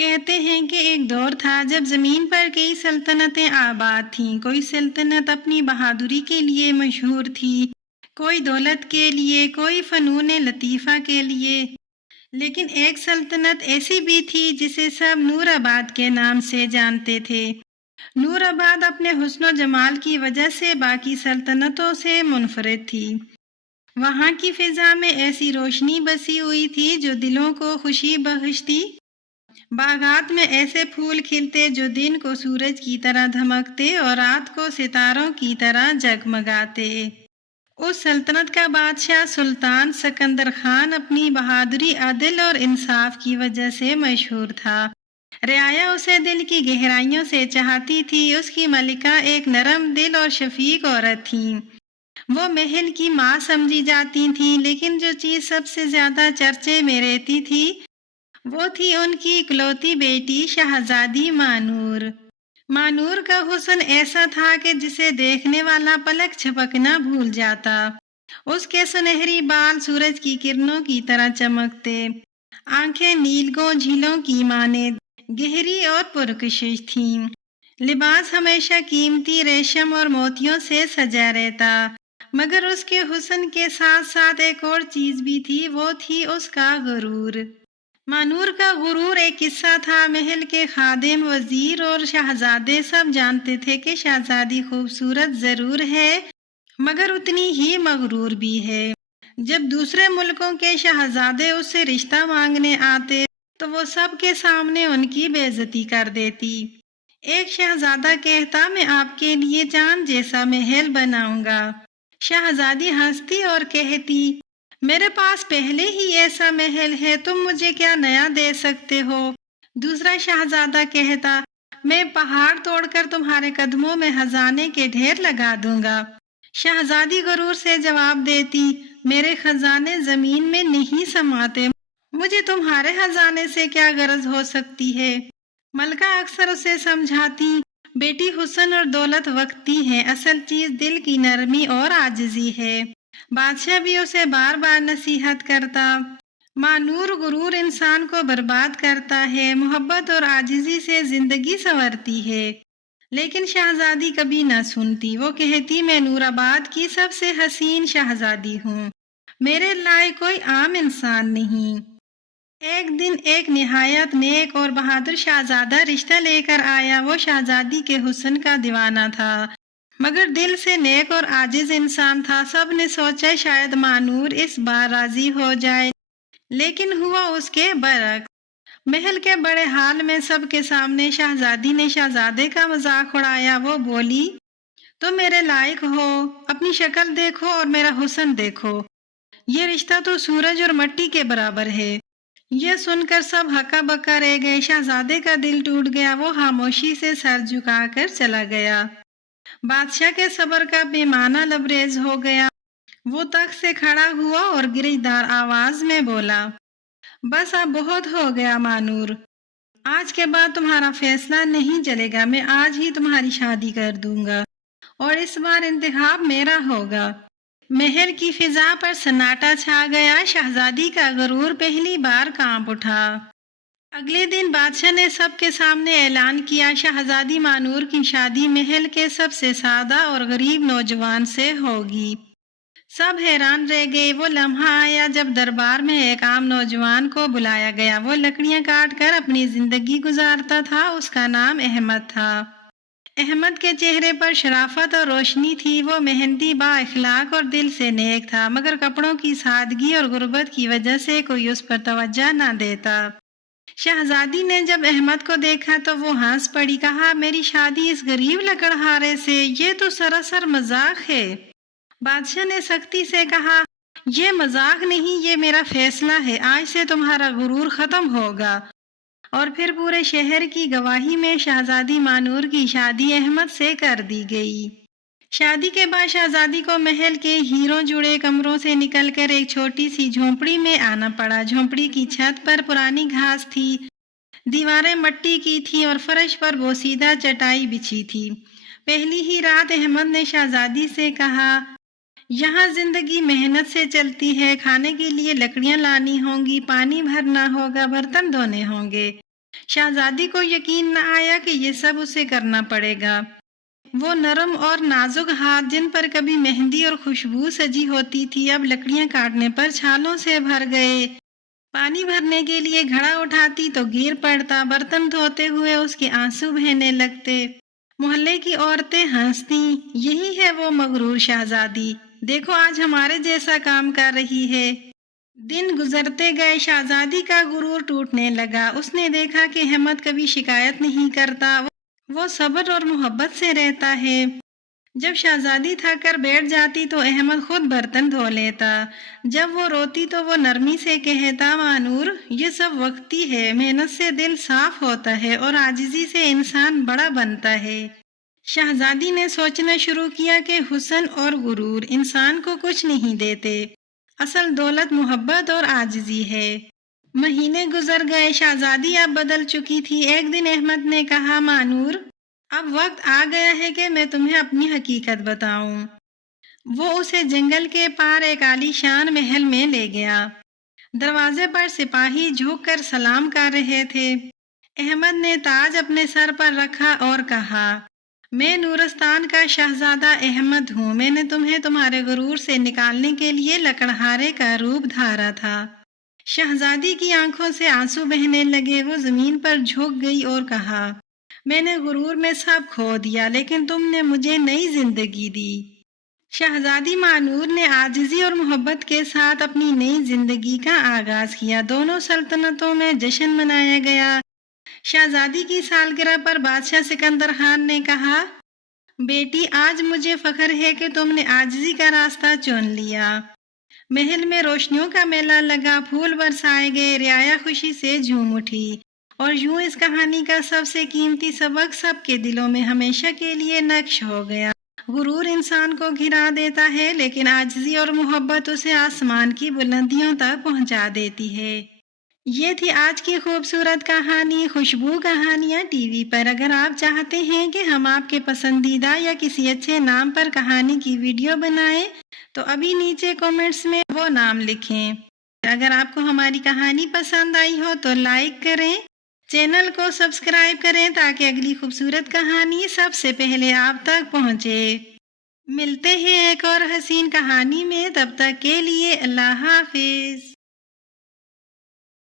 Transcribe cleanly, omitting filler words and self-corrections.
کہتے ہیں کہ ایک دور تھا جب زمین پر کئی سلطنتیں آباد تھیں۔ کوئی سلطنت اپنی بہادری کے لیے مشہور تھی، کوئی دولت کے لیے، کوئی فنون لطیفہ کے لیے، لیکن ایک سلطنت ایسی بھی تھی جسے سب نور آباد کے نام سے جانتے تھے۔ نور آباد اپنے حسن و جمال کی وجہ سے باقی سلطنتوں سے منفرد تھی۔ وہاں کی فضا میں ایسی روشنی بسی ہوئی تھی جو دلوں کو خوشی بخشتی۔ باغات میں ایسے پھول کھلتے جو دن کو سورج کی طرح دھمکتے اور رات کو ستاروں کی طرح جگمگاتے۔ اس سلطنت کا بادشاہ سلطان سکندر خان اپنی بہادری، عدل اور انصاف کی وجہ سے مشہور تھا۔ رعایا اسے دل کی گہرائیوں سے چاہتی تھی۔ اس کی ملکہ ایک نرم دل اور شفیق عورت تھیں۔ وہ محل کی ماں سمجھی جاتی تھیں، لیکن جو چیز سب سے زیادہ چرچے میں رہتی تھی وہ تھی ان کی اکلوتی بیٹی شہزادی مانور۔ مانور کا حسن ایسا تھا کہ جسے دیکھنے والا پلک جھپکنا بھول جاتا۔ اس کے سنہری بال سورج کی کرنوں کی طرح چمکتے، آنکھیں نیلگوں جھیلوں کی مانند گہری اور پرکشش تھیں۔ لباس ہمیشہ قیمتی ریشم اور موتیوں سے سجا رہتا، مگر اس کے حسن کے ساتھ ساتھ ایک اور چیز بھی تھی، وہ تھی اس کا غرور۔ مانور کا غرور ایک قصہ تھا۔ محل کے خادم، وزیر اور شہزادے سب جانتے تھے کہ شہزادی خوبصورت ضرور ہے، مگر اتنی ہی مغرور بھی ہے۔ جب دوسرے ملکوں کے شہزادے اس سے رشتہ مانگنے آتے تو وہ سب کے سامنے ان کی بے عزتی کر دیتی۔ ایک شہزادہ کہتا، میں آپ کے لیے چاند جیسا محل بناؤں گا۔ شہزادی ہنستی اور کہتی، میرے پاس پہلے ہی ایسا محل ہے، تم مجھے کیا نیا دے سکتے ہو؟ دوسرا شہزادہ کہتا، میں پہاڑ توڑ کر تمہارے قدموں میں خزانے کے ڈھیر لگا دوں گا۔ شہزادی غرور سے جواب دیتی، میرے خزانے زمین میں نہیں سماتے، مجھے تمہارے خزانے سے کیا غرض ہو سکتی ہے؟ ملکہ اکثر اسے سمجھاتی، بیٹی حسن اور دولت وقتی ہے، اصل چیز دل کی نرمی اور عاجزی ہے۔ بادشاہ بھی اسے بار بار نصیحت کرتا، مانور، غرور انسان کو برباد کرتا ہے، محبت اور عاجزی سے زندگی سنورتی ہے۔ لیکن شہزادی کبھی نہ سنتی۔ وہ کہتی، میں نور آباد کی سب سے حسین شہزادی ہوں، میرے لائق کوئی عام انسان نہیں۔ ایک دن ایک نہایت نیک اور بہادر شہزادہ رشتہ لے کر آیا۔ وہ شہزادی کے حسن کا دیوانہ تھا، مگر دل سے نیک اور عاجز انسان تھا۔ سب نے سوچا شاید مانور اس بار راضی ہو جائے، لیکن ہوا اس کے برعکس۔ محل کے بڑے حال میں سب کے سامنے شہزادی نے شہزادے کا مذاق اڑایا۔ وہ بولی، تم میرے لائق ہو، اپنی شکل دیکھو اور میرا حسن دیکھو، یہ رشتہ تو سورج اور مٹی کے برابر ہے۔ یہ سن کر سب ہکا بکا رہ گئے۔ شہزادے کا دل ٹوٹ گیا، وہ خاموشی سے سر جھکا کر چلا گیا۔ بادشاہ کے صبر کا پیمانہ لبریز ہو گیا۔ وہ تخت سے کھڑا ہوا اور گرجدار آواز میں بولا، بس اب بہت ہو گیا مانور، آج کے بعد تمہارا فیصلہ نہیں چلے گا۔ میں آج ہی تمہاری شادی کر دوں گا اور اس بار انتخاب میرا ہوگا۔ محل کی فضا پر سناٹا چھا گیا۔ شہزادی کا غرور پہلی بار کانپ اٹھا۔ اگلے دن بادشاہ نے سب کے سامنے اعلان کیا، شہزادی مانور کی شادی محل کے سب سے سادہ اور غریب نوجوان سے ہوگی۔ سب حیران رہ گئے۔ وہ لمحہ آیا جب دربار میں ایک عام نوجوان کو بلایا گیا۔ وہ لکڑیاں کاٹ کر اپنی زندگی گزارتا تھا۔ اس کا نام احمد تھا۔ احمد کے چہرے پر شرافت اور روشنی تھی۔ وہ محنتی، با اخلاق اور دل سے نیک تھا، مگر کپڑوں کی سادگی اور غربت کی وجہ سے کوئی اس پر توجہ نہ دیتا۔ شہزادی نے جب احمد کو دیکھا تو وہ ہنس پڑی، کہا، میری شادی اس غریب لکڑہارے سے، یہ تو سراسر مذاق ہے۔ بادشاہ نے سختی سے کہا، یہ مذاق نہیں، یہ میرا فیصلہ ہے، آج سے تمہارا غرور ختم ہوگا۔ اور پھر پورے شہر کی گواہی میں شہزادی مانور کی شادی احمد سے کر دی گئی۔ شادی کے بعد شہزادی کو محل کے ہیروں جڑے کمروں سے نکل کر ایک چھوٹی سی جھونپڑی میں آنا پڑا۔ جھونپڑی کی چھت پر پرانی گھاس تھی، دیواریں مٹی کی تھیں اور فرش پر بوسیدہ چٹائی بچھی تھی۔ پہلی ہی رات احمد نے شہزادی سے کہا، یہاں زندگی محنت سے چلتی ہے، کھانے کے لیے لکڑیاں لانی ہوں گی، پانی بھرنا ہوگا، برتن دھونے ہوں گے۔ شہزادی کو یقین نہ آیا کہ یہ سب اسے کرنا پڑے گا۔ وہ نرم اور نازک ہاتھ جن پر کبھی مہندی اور خوشبو سجی ہوتی تھی اب لکڑیاں کاٹنے پر چھالوں سے بھر گئے۔ پانی بھرنے کے لیے گھڑا اٹھاتی تو گر پڑتا، برتن دھوتے ہوئے اس کے آنسو بہنے لگتے۔ محلے کی عورتیں ہنستیں، یہی ہے وہ مغرور شہزادی، دیکھو آج ہمارے جیسا کام کر رہی ہے۔ دن گزرتے گئے، شہزادی کا غرور ٹوٹنے لگا۔ اس نے دیکھا کہ احمد کبھی شکایت نہیں کرتا، وہ صبر اور محبت سے رہتا ہے۔ جب شہزادی تھک کر بیٹھ جاتی تو احمد خود برتن دھو لیتا۔ جب وہ روتی تو وہ نرمی سے کہتا، مانور یہ سب وقتی ہے، محنت سے دل صاف ہوتا ہے اور عاجزی سے انسان بڑا بنتا ہے۔ شہزادی نے سوچنا شروع کیا کہ حسن اور غرور انسان کو کچھ نہیں دیتے، اصل دولت محبت اور عاجزی ہے۔ مہینے گزر گئے، شہزادی اب بدل چکی تھی۔ ایک دن احمد نے کہا، مانور اب وقت آ گیا ہے کہ میں تمہیں اپنی حقیقت بتاؤں۔ وہ اسے جنگل کے پار ایک عالی شان محل میں لے گیا۔ دروازے پر سپاہی جھک کر سلام کر رہے تھے۔ احمد نے تاج اپنے سر پر رکھا اور کہا، میں نورستان کا شہزادہ احمد ہوں، میں نے تمہیں تمہارے غرور سے نکالنے کے لیے لکڑہارے کا روپ دھارا تھا۔ شہزادی کی آنکھوں سے آنسو بہنے لگے، وہ زمین پر جھک گئی اور کہا، میں نے غرور میں سب کھو دیا لیکن تم نے مجھے نئی زندگی دی۔ شہزادی مانور نے عاجزی اور محبت کے ساتھ اپنی نئی زندگی کا آغاز کیا۔ دونوں سلطنتوں میں جشن منایا گیا۔ شہزادی کی سالگرہ پر بادشاہ سکندر خان نے کہا، بیٹی آج مجھے فخر ہے کہ تم نے عاجزی کا راستہ چن لیا۔ محل میں روشنیوں کا میلہ لگا، پھول برسائے گئے، رعایا خوشی سے جھوم اٹھی، اور یوں اس کہانی کا سب سے قیمتی سبق سب کے دلوں میں ہمیشہ کے لیے نقش ہو گیا۔ غرور انسان کو گرا دیتا ہے لیکن عاجزی اور محبت اسے آسمان کی بلندیوں تک پہنچا دیتی ہے۔ یہ تھی آج کی خوبصورت کہانی خوشبو کہانیاں ٹی وی پر۔ اگر آپ چاہتے ہیں کہ ہم آپ کے پسندیدہ یا کسی اچھے نام پر کہانی کی ویڈیو بنائیں تو ابھی نیچے کمنٹس میں وہ نام لکھیں۔ اگر آپ کو ہماری کہانی پسند آئی ہو تو لائک کریں، چینل کو سبسکرائب کریں تاکہ اگلی خوبصورت کہانی سب سے پہلے آپ تک پہنچے۔ ملتے ہیں ایک اور حسین کہانی میں، تب تک کے لیے اللہ حافظ۔